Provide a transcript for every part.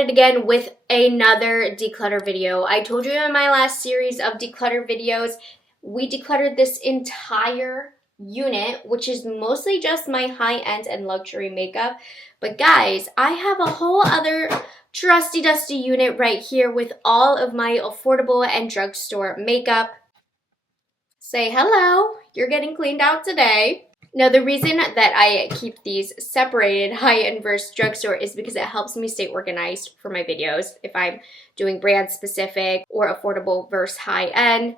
at it again with another declutter video. I told you in my last series of declutter videos, we decluttered this entire unit, which is mostly just my high-end and luxury makeup. But guys, I have a whole other trusty dusty unit right here with all of my affordable and drugstore makeup. Say hello, you're getting cleaned out today. Now, the reason that I keep these separated, high-end versus drugstore, is because it helps me stay organized for my videos. If I'm doing brand specific or affordable versus high-end,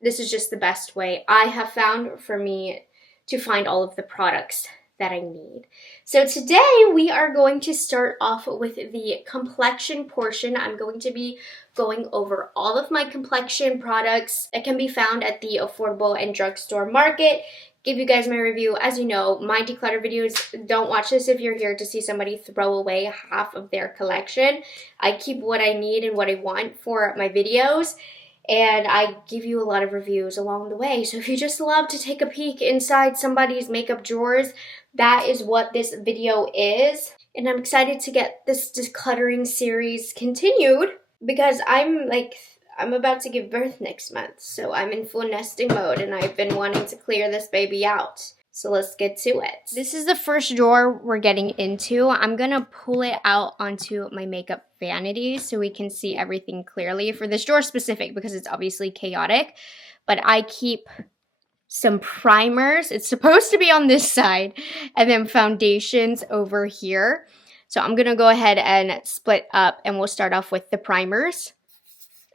this is just the best way I have found for me to find all of the products that I need. So today we are going to start off with the complexion portion. I'm going to be going over all of my complexion products that can be found at the affordable and drugstore market. Give you guys my review. As you know, my declutter videos, don't watch this if you're here to see somebody throw away half of their collection. I keep what I need and what I want for my videos, and I give you a lot of reviews along the way. So if you just love to take a peek inside somebody's makeup drawers, that is what this video is. And I'm excited to get this decluttering series continued because I'm about to give birth next month. So I'm in full nesting mode and I've been wanting to clear this baby out. So let's get to it. This is the first drawer we're getting into. I'm gonna pull it out onto my makeup vanity so we can see everything clearly for this drawer specific because it's obviously chaotic. But I keep some primers. It's supposed to be on this side, and then foundations over here. So I'm gonna go ahead and split up and we'll start off with the primers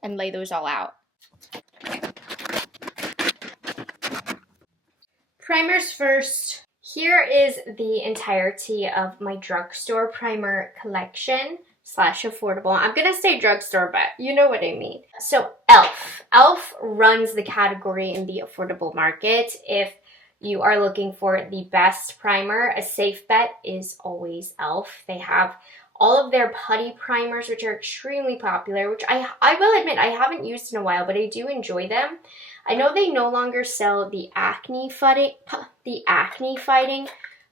and lay those all out. Primers first. Here is the entirety of my drugstore primer collection / affordable. I'm gonna say drugstore, but you know what I mean. So e.l.f. e.l.f. runs the category in the affordable market. If you are looking for the best primer, a safe bet is always e.l.f. They have all of their putty primers, which are extremely popular, which I will admit I haven't used in a while, but I do enjoy them. I know they no longer sell the acne fighting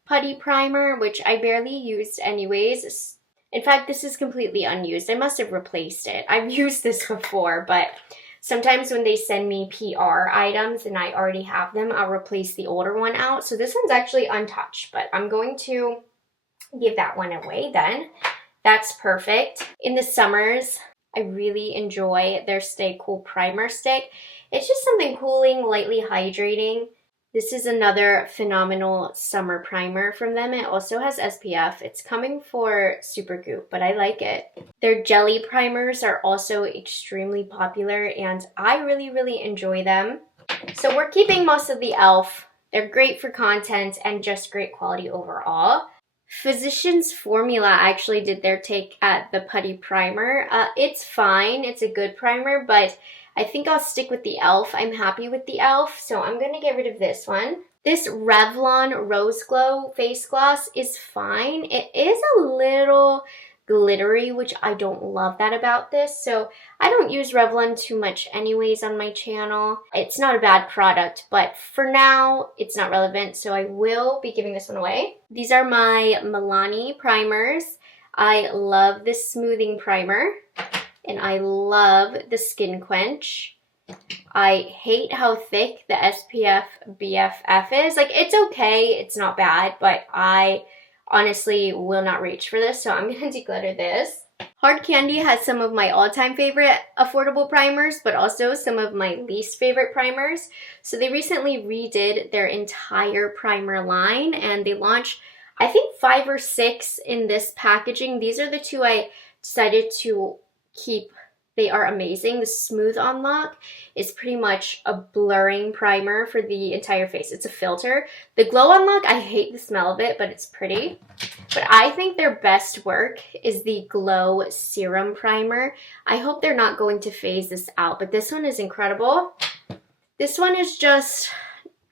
putty primer, which I barely used anyways. In fact, this is completely unused. I must have replaced it. I've used this before, but sometimes when they send me PR items and I already have them, I'll replace the older one out. So this one's actually untouched, but I'm going to give that one away then. That's perfect. In the summers, I really enjoy their Stay Cool Primer Stick. It's just something cooling, lightly hydrating. This is another phenomenal summer primer from them. It also has SPF. It's coming for Super Goop, but I like it. Their jelly primers are also extremely popular, and I really, really enjoy them. So we're keeping most of the e.l.f. They're great for content and just great quality overall. Physicians Formula actually did their take at the putty primer. It's fine. It's a good primer, but I think I'll stick with the e.l.f. I'm happy with the e.l.f., so I'm going to get rid of this one. This Revlon Rose Glow face gloss is fine. It is a little glittery, which I don't love that about this, so I don't use Revlon too much anyways on my channel. It's not a bad product, but for now, it's not relevant, so I will be giving this one away. These are my Milani primers. I love this smoothing primer, and I love the Skin Quench. I hate how thick the SPF BFF is. Like, it's okay, it's not bad, but I honestly will not reach for this, so I'm gonna declutter this. Hard Candy has some of my all-time favorite affordable primers, but also some of my least favorite primers. So they recently redid their entire primer line, and they launched, I think, 5 or 6 in this packaging. These are the two I decided to keep. They are amazing. The Smooth Unlock is pretty much a blurring primer for the entire face. It's a filter. The Glow Unlock, I hate the smell of it, but it's pretty. But I think their best work is the Glow Serum Primer. I hope they're not going to phase this out, but this one is incredible. This one is just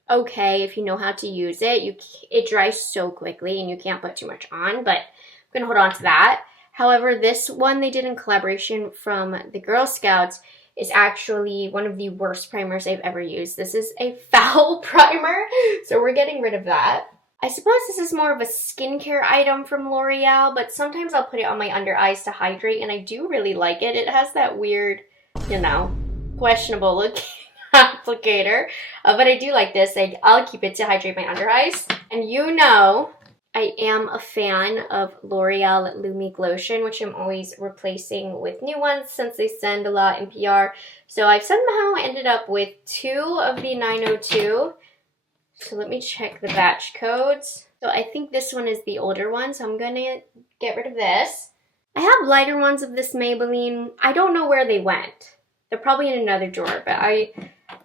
okay if you know how to use it. It dries so quickly and you can't put too much on, but I'm going to hold on to that. However, this one they did in collaboration from the Girl Scouts is actually one of the worst primers I've ever used. This is a foul primer, so we're getting rid of that. I suppose this is more of a skincare item from L'Oreal, but sometimes I'll put it on my under eyes to hydrate, and I do really like it. It has that weird, you know, questionable looking applicator, but I do like this. I'll keep it to hydrate my under eyes. And you know, I am a fan of L'Oreal Lumi Glotion, which I'm always replacing with new ones since they send a lot in PR. So I've somehow ended up with 2 of the 902. So let me check the batch codes. So I think this one is the older one, so I'm gonna get rid of this. I have lighter ones of this Maybelline. I don't know where they went. They're probably in another drawer, but I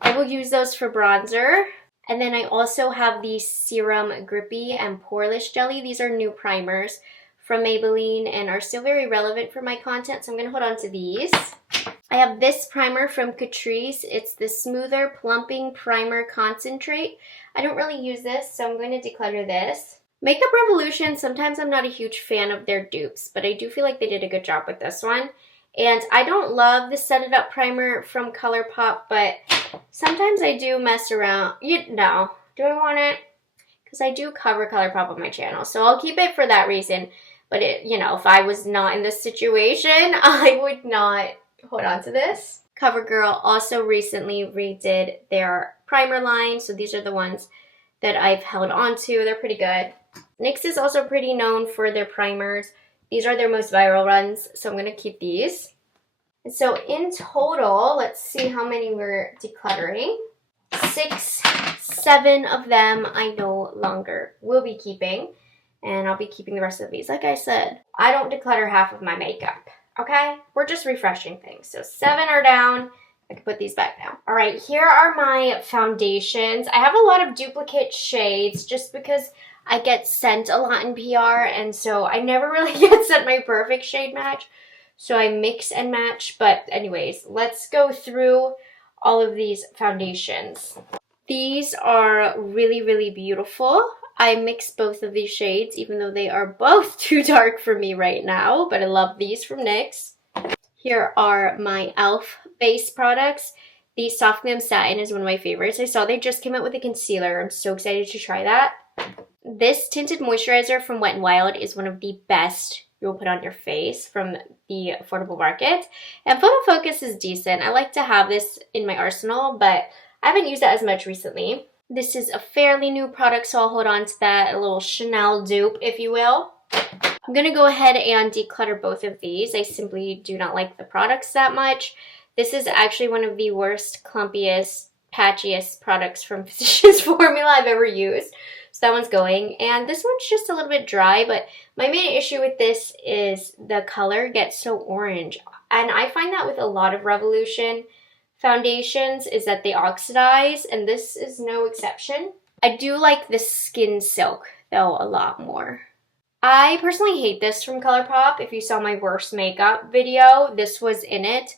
will use those for bronzer. And then I also have the Serum Grippy and Poreless Jelly. These are new primers from Maybelline and are still very relevant for my content, so I'm gonna hold on to these. I have this primer from Catrice. It's the Smoother Plumping Primer Concentrate. I don't really use this, so I'm going to declutter this. Makeup Revolution, sometimes I'm not a huge fan of their dupes, but I do feel like they did a good job with this one. And I don't love the Set It Up primer from ColourPop, but sometimes I do mess around. You know, do I want it? Because I do cover ColourPop on my channel, so I'll keep it for that reason. But it, you know, if I was not in this situation, I would not hold on to this. CoverGirl also recently redid their primer line, so these are the ones that I've held on to. They're pretty good. NYX is also pretty known for their primers. These are their most viral runs, so I'm going to keep these. And so in total, let's see how many we're decluttering. 6, 7 of them I no longer will be keeping, and I'll be keeping the rest of these. Like I said, I don't declutter half of my makeup. Okay, we're just refreshing things. So 7 are down. I can put these back now. All right, here are my foundations. I have a lot of duplicate shades just because I get sent a lot in PR, and so I never really get sent my perfect shade match. So I mix and match. But anyways, let's go through all of these foundations. These are really, really beautiful. I mix both of these shades, even though they are both too dark for me right now, but I love these from NYX. Here are my e.l.f. base products. The Soft Glam Satin is one of my favorites. I saw they just came out with a concealer. I'm so excited to try that. This tinted moisturizer from Wet n Wild is one of the best you'll put on your face from the affordable market. And Photo Focus is decent. I like to have this in my arsenal, but I haven't used it as much recently. This is a fairly new product, so I'll hold on to that, a little Chanel dupe, if you will. I'm going to go ahead and declutter both of these. I simply do not like the products that much. This is actually one of the worst, clumpiest, patchiest products from Physicians Formula I've ever used. So that one's going. And this one's just a little bit dry, but my main issue with this is the color gets so orange. And I find that with a lot of Revolution foundations is that they oxidize, and this is no exception. I do like the Skin Silk, though, a lot more. I personally hate this from ColourPop. If you saw my worst makeup video, this was in it.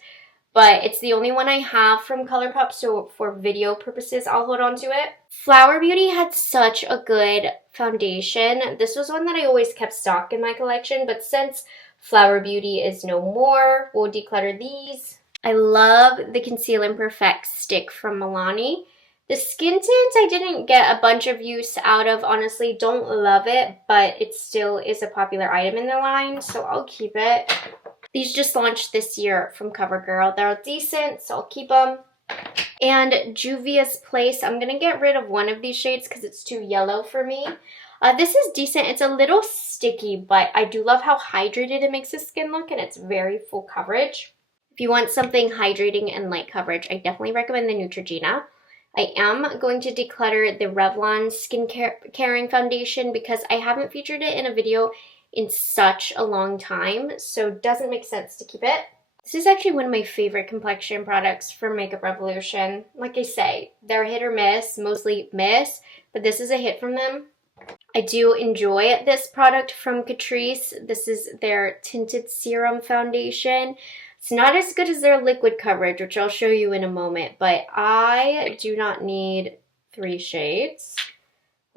But it's the only one I have from ColourPop, so for video purposes, I'll hold on to it. Flower Beauty had such a good foundation. This was one that I always kept stock in my collection, but since Flower Beauty is no more, we'll declutter these. I love the Conceal and Perfect stick from Milani. The skin tint I didn't get a bunch of use out of, honestly. Don't love it, but it still is a popular item in the line, so I'll keep it. These just launched this year from CoverGirl. They're decent, so I'll keep them. And Juvia's Place. I'm going to get rid of one of these shades because it's too yellow for me. This is decent. It's a little sticky, but I do love how hydrated it makes the skin look, and it's very full coverage. If you want something hydrating and light coverage, I definitely recommend the Neutrogena. I am going to declutter the Revlon Skin Caring Foundation because I haven't featured it in a video in such a long time, so it doesn't make sense to keep it. This is actually one of my favorite complexion products from Makeup Revolution. Like I say, they're hit or miss, mostly miss, but this is a hit from them. I do enjoy this product from Catrice. This is their Tinted Serum Foundation. It's not as good as their liquid coverage, which I'll show you in a moment, but I do not need 3 shades.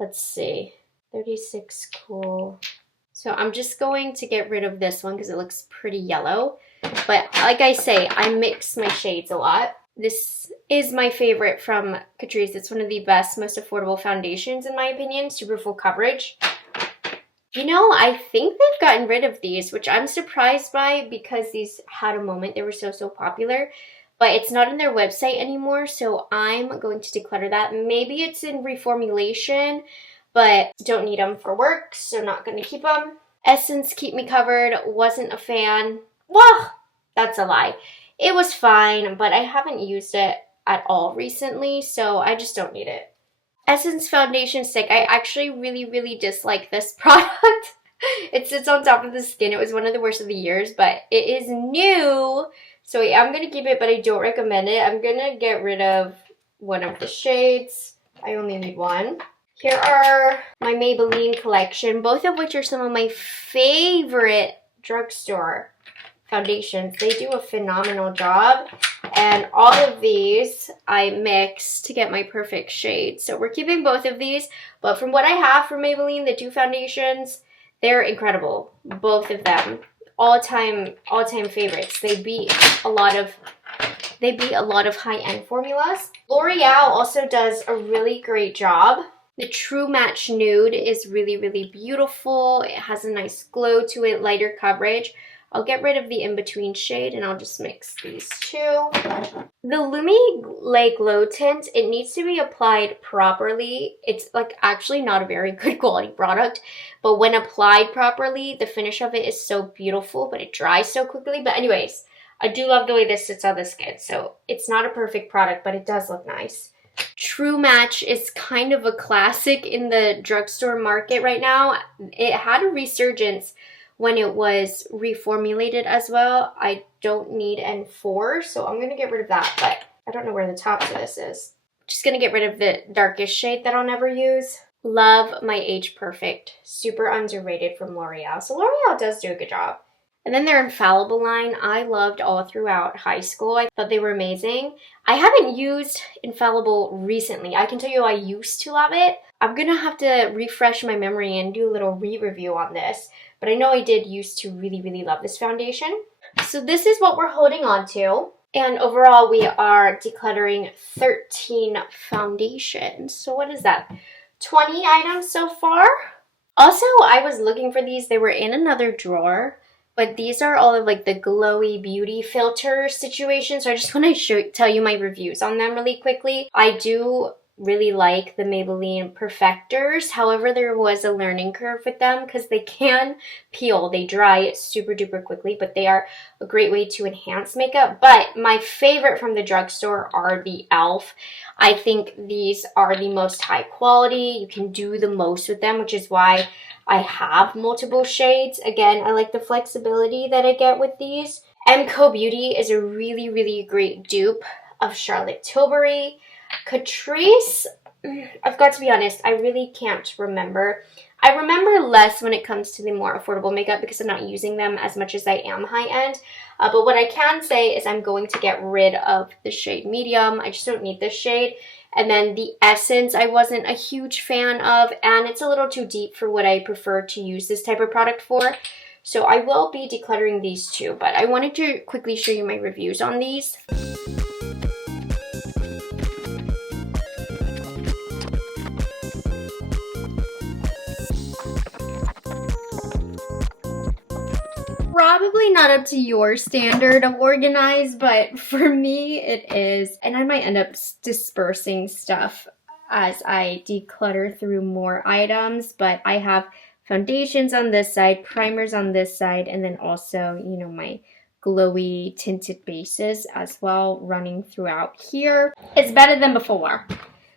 Let's see, 36 Cool. So I'm just going to get rid of this one because it looks pretty yellow. But like I say, I mix my shades a lot. This is my favorite from Catrice. It's one of the best, most affordable foundations in my opinion. Super full coverage. You know, I think they've gotten rid of these, which I'm surprised by because these had a moment. They were so popular. But it's not in their website anymore, so I'm going to declutter that. Maybe it's in reformulation, but don't need them for work, so not going to keep them. Essence Keep Me Covered, wasn't a fan. Well, that's a lie. It was fine, but I haven't used it at all recently, so I just don't need it. Essence Foundation Stick. I actually really dislike this product. It sits on top of the skin. It was one of the worst of the years, but it is new. So yeah, I'm going to keep it, but I don't recommend it. I'm going to get rid of one of the shades. I only need one. Here are my Maybelline collection, both of which are some of my favorite drugstore foundations. They do a phenomenal job. And all of these I mix to get my perfect shade. So we're keeping both of these. But from what I have from Maybelline, the two foundations, they're incredible. Both of them. All-time favorites. They beat a lot of high-end formulas. L'Oreal also does a really great job. The True Match Nude is really beautiful. It has a nice glow to it, lighter coverage. I'll get rid of the in-between shade and I'll just mix these two. The Lumi Lay Glow Tint, it needs to be applied properly. It's like actually not a very good quality product, but when applied properly, the finish of it is so beautiful, but it dries so quickly. But anyways, I do love the way this sits on the skin. So it's not a perfect product, but it does look nice. True Match is kind of a classic in the drugstore market right now. It had a resurgence when it was reformulated as well. I don't need N4, so I'm going to get rid of that, but I don't know where the top of this is. Just going to get rid of the darkest shade that I'll never use. Love my Age Perfect. Super underrated from L'Oreal. So L'Oreal does do a good job. And then their Infallible line, I loved all throughout high school. I thought they were amazing. I haven't used Infallible recently. I can tell you I used to love it. I'm going to have to refresh my memory and do a little re-review on this. But I know I did used to really love this foundation. So this is what we're holding on to. And overall, we are decluttering 13 foundations. So what is that? 20 items so far? Also, I was looking for these. They were in another drawer. But these are all of like the glowy beauty filter situation. So I just want to tell you my reviews on them really quickly. I do really like the Maybelline Perfectors. However, there was a learning curve with them because they can peel. They dry super duper quickly, but they are a great way to enhance makeup. But my favorite from the drugstore are the e.l.f. I think these are the most high quality. You can do the most with them, which is why I have multiple shades. Again, I like the flexibility that I get with these. MCO Beauty is a really great dupe of Charlotte Tilbury. Catrice, I've got to be honest, I really can't remember. I remember less when it comes to the more affordable makeup because I'm not using them as much as I am high-end. But what I can say is I'm going to get rid of the shade Medium. I just don't need this shade. And then the Essence I wasn't a huge fan of, and it's a little too deep for what I prefer to use this type of product for. So I will be decluttering these two, but I wanted to quickly show you my reviews on these. Probably not up to your standard of organized, but for me it is. And I might end up dispersing stuff as I declutter through more items, but I have foundations on this side, primers on this side, and then also, you know, my glowy tinted bases as well running throughout here. It's better than before.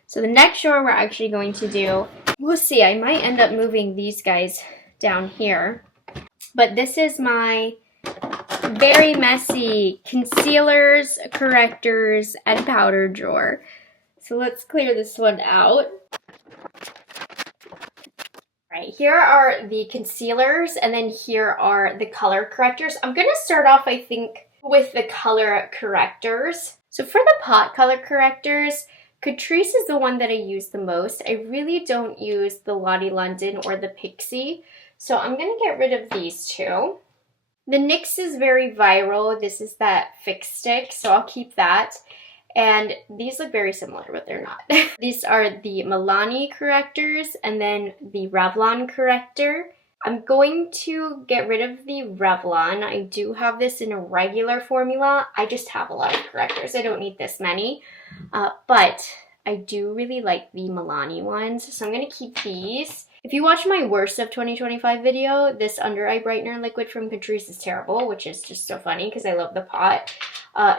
So the next drawer we're actually going to do, we'll see, I might end up moving these guys down here. But this is my very messy concealers, correctors, and powder drawer. So let's clear this one out. Right, here are the concealers, and then here are the color correctors. I'm going to start off, I think, with the color correctors. So for the pot color correctors, Catrice is the one that I use the most. I really don't use the Lottie London or the Pixie. So I'm going to get rid of these two. The NYX is very viral. This is that Fix Stick, so I'll keep that. And these look very similar, but they're not. These are the Milani correctors and then the Revlon corrector. I'm going to get rid of the Revlon. I do have this in a regular formula. I just have a lot of correctors. I don't need this many. But I do really like the Milani ones, so I'm going to keep these. If you watch my worst of 2025 video, this under eye brightener liquid from Catrice is terrible, which is just so funny because I love the pot.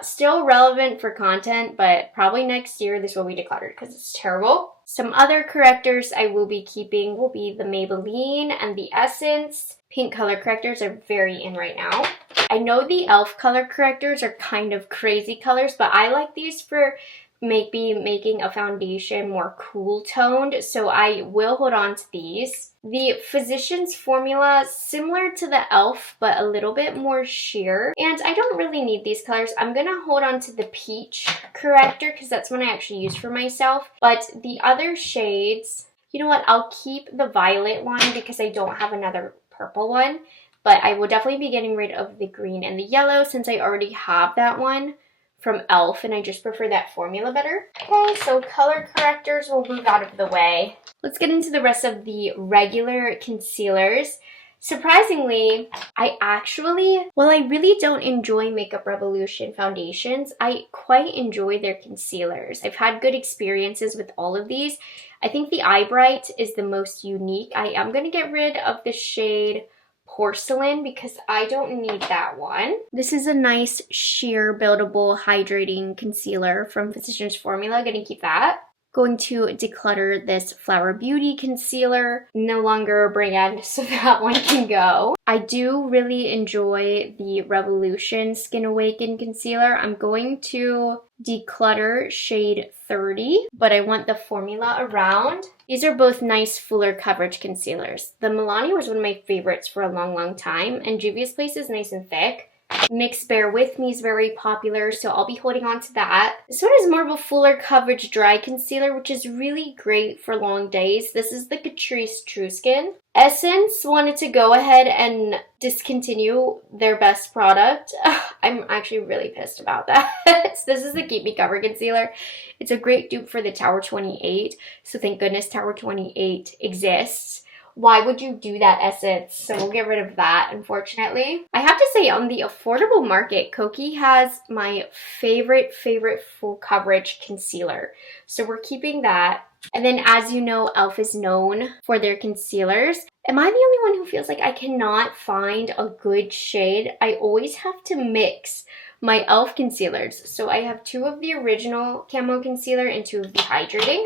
Still relevant for content, but probably next year this will be decluttered because it's terrible. Some other correctors I will be keeping will be the Maybelline and the Essence. Pink color correctors are very in right now. I know the e.l.f. color correctors are kind of crazy colors, but I like these for maybe making a foundation more cool toned, so I will hold on to these. The Physicians formula, similar to the e.l.f. but a little bit more sheer, and I don't really need these colors. I'm gonna hold on to the peach corrector because that's one I actually use for myself, but the other shades, you know what, I'll keep the violet one because I don't have another purple one, but I will definitely be getting rid of the green and the yellow since I already have that one from e.l.f. and I just prefer that formula better. Okay, so color correctors will move out of the way. Let's get into the rest of the regular concealers. Surprisingly, while I really don't enjoy Makeup Revolution foundations, I quite enjoy their concealers. I've had good experiences with all of these. I think the Eye Bright is the most unique. I am going to get rid of the shade Porcelain because I don't need that one. This is a nice sheer buildable hydrating concealer from Physicians Formula. Gonna keep that. Going to declutter this Flower Beauty concealer. No longer a brand, so that one can go. I do really enjoy the Revolution Skin Awaken concealer. I'm going to declutter shade 30, but I want the formula around. These are both nice fuller coverage concealers. The Milani was one of my favorites for a long time, and Juvia's Place is nice and thick. NYX Bear With Me is very popular, so I'll be holding on to that. This one is more of a fuller coverage dry concealer, which is really great for long days. This is the Catrice True Skin. Essence wanted to go ahead and discontinue their best product. I'm actually really pissed about that. This is the Keep Me Covered concealer. It's a great dupe for the Tower 28, so thank goodness Tower 28 exists. Why would you do that, Essence? So we'll get rid of that, unfortunately. I have to say, on the affordable market, Kokie has my favorite full coverage concealer. So we're keeping that. And then, as you know, e.l.f. is known for their concealers. Am I the only one who feels like I cannot find a good shade? I always have to mix my e.l.f. concealers. So I have 2 of the original camo concealer and 2 of the hydrating.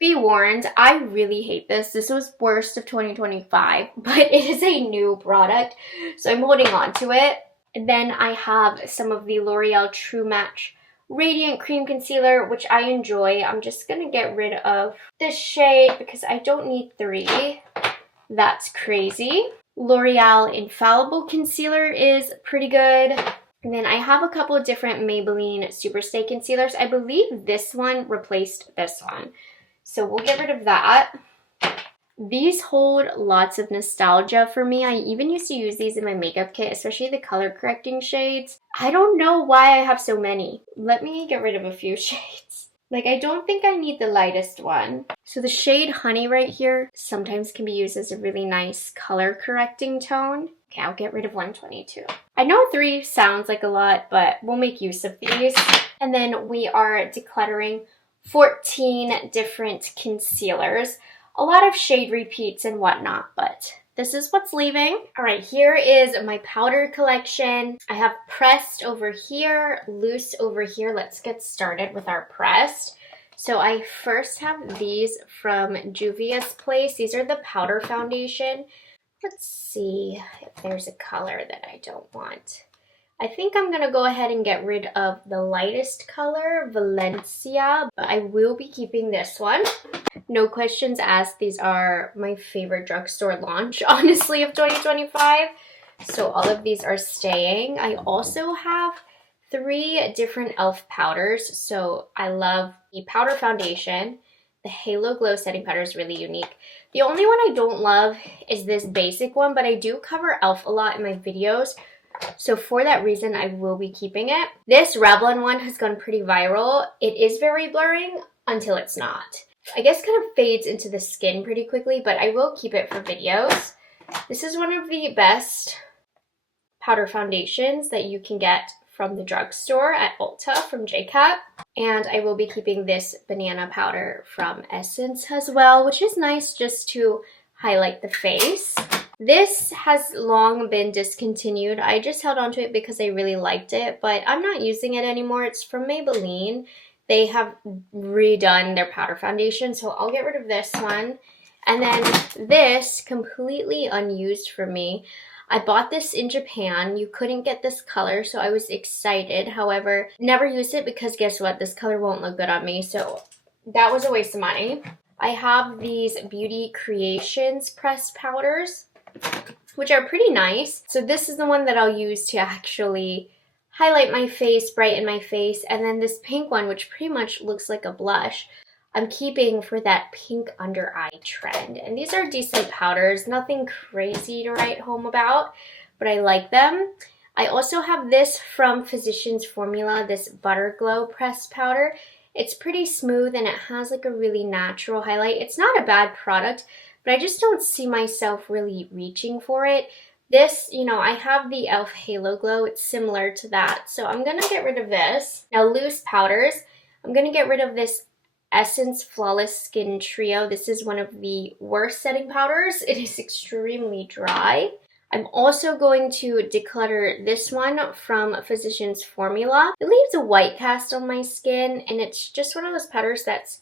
Be warned, I really hate this. This was worst of 2025, but it is a new product, so I'm holding on to it. And then I have some of the L'Oreal True Match Radiant Cream Concealer, which I enjoy. I'm just going to get rid of this shade because I don't need 3. That's crazy. L'Oreal Infallible Concealer is pretty good. And then I have a couple of different Maybelline Superstay Concealers. I believe this one replaced this one. So we'll get rid of that. These hold lots of nostalgia for me. I even used to use these in my makeup kit, especially the color correcting shades. I don't know why I have so many. Let me get rid of a few shades. Like, I don't think I need the lightest one. So the shade Honey right here sometimes can be used as a really nice color correcting tone. Okay, I'll get rid of 122. I know 3 sounds like a lot, but we'll make use of these. And then we are decluttering 14 different concealers. A lot of shade repeats and whatnot, but this is what's leaving. All right, here is my powder collection. I have pressed over here, loose over here. Let's get started with our pressed. So I first have these from Juvia's Place. These are the powder foundation. Let's see if there's a color that I don't want. I think I'm going to go ahead and get rid of the lightest color, Valencia, but I will be keeping this one. No questions asked, these are my favorite drugstore launch, honestly, of 2025. So all of these are staying. I also have 3 different e.l.f. powders. So I love the powder foundation. The Halo Glow setting powder is really unique. The only one I don't love is this basic one, but I do cover e.l.f. a lot in my videos. So for that reason, I will be keeping it. This Revlon one has gone pretty viral. It is very blurring until it's not. I guess kind of fades into the skin pretty quickly, but I will keep it for videos. This is one of the best powder foundations that you can get from the drugstore at Ulta from JCat. And I will be keeping this banana powder from Essence as well, which is nice just to highlight the face. This has long been discontinued. I just held on to it because I really liked it, but I'm not using it anymore. It's from Maybelline. They have redone their powder foundation, so I'll get rid of this one. And then this, completely unused for me. I bought this in Japan. You couldn't get this color, so I was excited. However, never used it because guess what? This color won't look good on me, so that was a waste of money. I have these Beauty Creations pressed powders, which are pretty nice. So this is the one that I'll use to actually highlight my face, brighten my face. And then this pink one, which pretty much looks like a blush, I'm keeping for that pink under eye trend. And these are decent powders, nothing crazy to write home about, but I like them. I also have this from Physicians Formula, this Butter Glow pressed powder. It's pretty smooth and it has like a really natural highlight. It's not a bad product, but I just don't see myself really reaching for it. This, you know, I have the e.l.f. Halo Glow. It's similar to that. So I'm going to get rid of this. Now, loose powders. I'm going to get rid of this Essence Flawless Skin Trio. This is one of the worst setting powders. It is extremely dry. I'm also going to declutter this one from Physicians Formula. It leaves a white cast on my skin, and it's just one of those powders that's,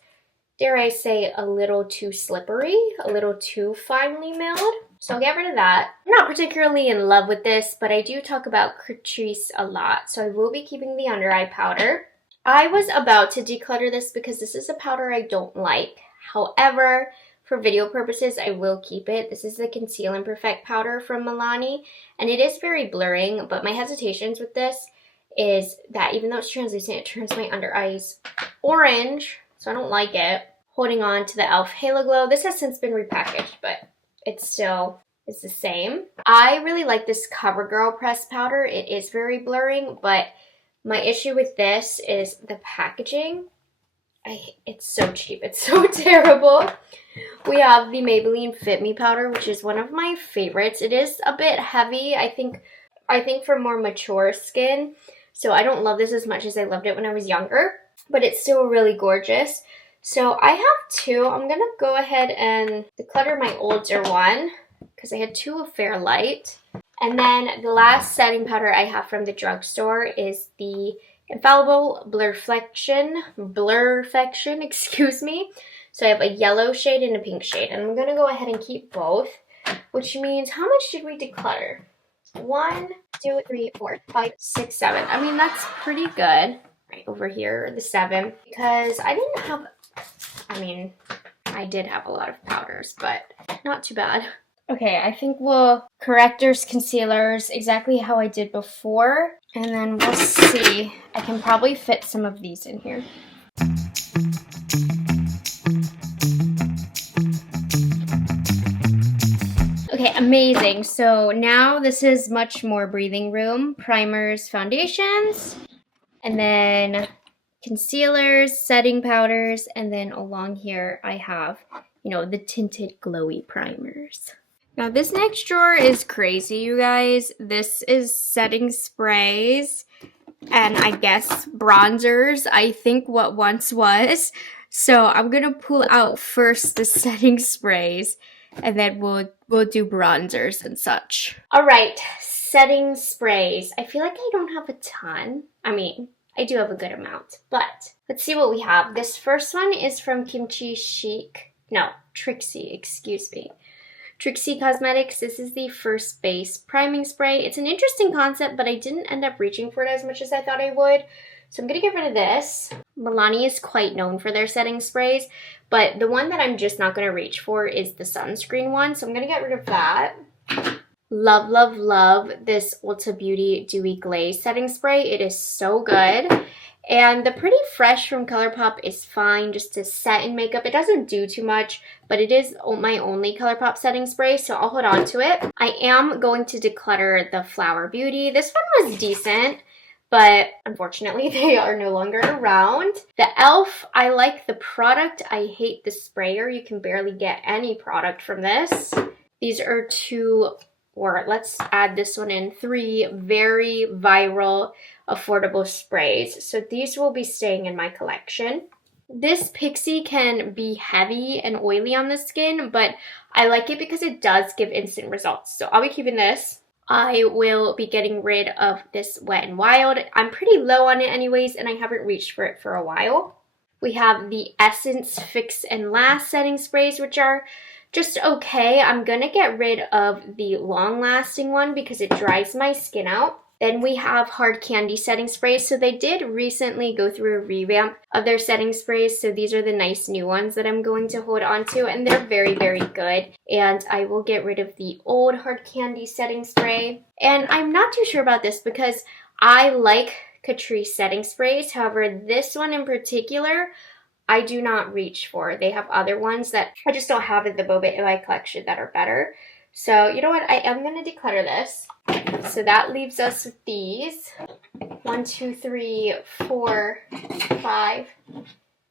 dare I say, a little too slippery, a little too finely milled. So I'll get rid of that. I'm not particularly in love with this, but I do talk about Catrice a lot, so I will be keeping the under eye powder. I was about to declutter this because this is a powder I don't like. However, for video purposes, I will keep it. This is the Conceal and Perfect powder from Milani, and it is very blurring, but my hesitations with this is that even though it's translucent, it turns my under eyes orange, so I don't like it. Holding on to the e.l.f. Halo Glow. This has since been repackaged, but it still is the same. I really like this CoverGirl pressed powder. It is very blurring, but my issue with this is the packaging. It's so cheap. It's so terrible. We have the Maybelline Fit Me powder, which is one of my favorites. It is a bit heavy, I think for more mature skin. So I don't love this as much as I loved it when I was younger, but it's still really gorgeous. So I have two. I'm going to go ahead and declutter my older one because I had two of Fairlight. And then the last setting powder I have from the drugstore is the Infallible Blurfection, excuse me. So I have a yellow shade and a pink shade. And I'm going to go ahead and keep both, which means how much did we declutter? 1, 2, 3, 4, 5, 6, 7. I mean, that's pretty good. Right over here, the 7, because I did have a lot of powders, but not too bad. Okay, I think we'll correctors, concealers, exactly how I did before, and then we'll see. I can probably fit some of these in here. Okay, amazing. So now this is much more breathing room. Primers, foundations, and then concealers, setting powders, and then along here I have, you know, the tinted glowy primers. Now this next drawer is crazy, you guys. This is setting sprays and I guess bronzers, I think what once was. So I'm gonna pull out first the setting sprays and then we'll do bronzers and such. All right, setting sprays. I feel like I don't have a ton. I mean, I do have a good amount, but let's see what we have. This first one is from Trixie, excuse me. Trixie Cosmetics. This is the First Base Priming Spray. It's an interesting concept, but I didn't end up reaching for it as much as I thought I would. So I'm going to get rid of this. Milani is quite known for their setting sprays, but the one that I'm just not going to reach for is the sunscreen one. So I'm going to get rid of that. Love, love, love this Ulta Beauty Dewy Glaze setting spray. It is so good. And the Pretty Fresh from ColourPop is fine just to set in makeup. It doesn't do too much, but it is my only ColourPop setting spray, so I'll hold on to it. I am going to declutter the Flower Beauty. This one was decent, but unfortunately they are no longer around. The e.l.f., I like the product. I hate the sprayer. You can barely get any product from this. These are two, or let's add this one in, 3 very viral, affordable sprays. So these will be staying in my collection. This Pixie can be heavy and oily on the skin, but I like it because it does give instant results. So I'll be keeping this. I will be getting rid of this Wet n Wild. I'm pretty low on it anyways, and I haven't reached for it for a while. We have the Essence Fix and Last setting sprays, which are just okay. I'm gonna get rid of the long-lasting one because it dries my skin out. Then we have Hard Candy setting sprays. So they did recently go through a revamp of their setting sprays. So these are the nice new ones that I'm going to hold on to, and they're very, very good. And I will get rid of the old Hard Candy setting spray. And I'm not too sure about this because I like Catrice setting sprays. However, this one in particular, I do not reach for. They have other ones that I just don't have in the Boba AI collection that are better. So you know what? I am going to declutter this. So that leaves us with these. 1, 2, 3, 4, 5,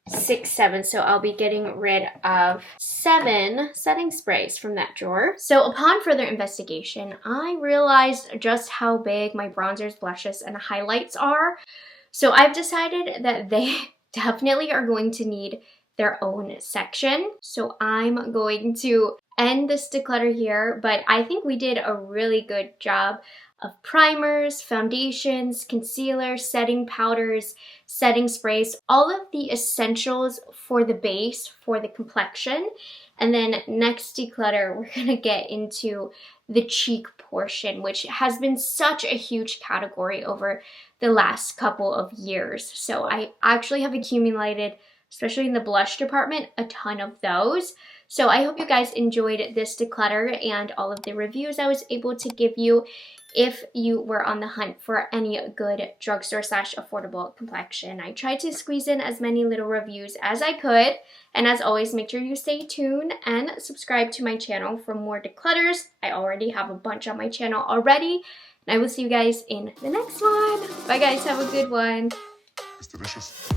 6, 7. So I'll be getting rid of 7 setting sprays from that drawer. So upon further investigation, I realized just how big my bronzers, blushes, and highlights are. So I've decided that they definitely are going to need their own section. So I'm going to end this declutter here, but I think we did a really good job of primers, foundations, concealer, setting powders, setting sprays, all of the essentials for the base, for the complexion. And then next declutter, we're gonna get into the cheek portion, which has been such a huge category over the last couple of years. So I actually have accumulated, especially in the blush department, a ton of those. So I hope you guys enjoyed this declutter and all of the reviews I was able to give you. If you were on the hunt for any good drugstore / affordable complexion, I tried to squeeze in as many little reviews as I could. And as always, make sure you stay tuned and subscribe to my channel for more declutters. I already have a bunch on my channel already. And I will see you guys in the next one. Bye guys, have a good one. It's delicious.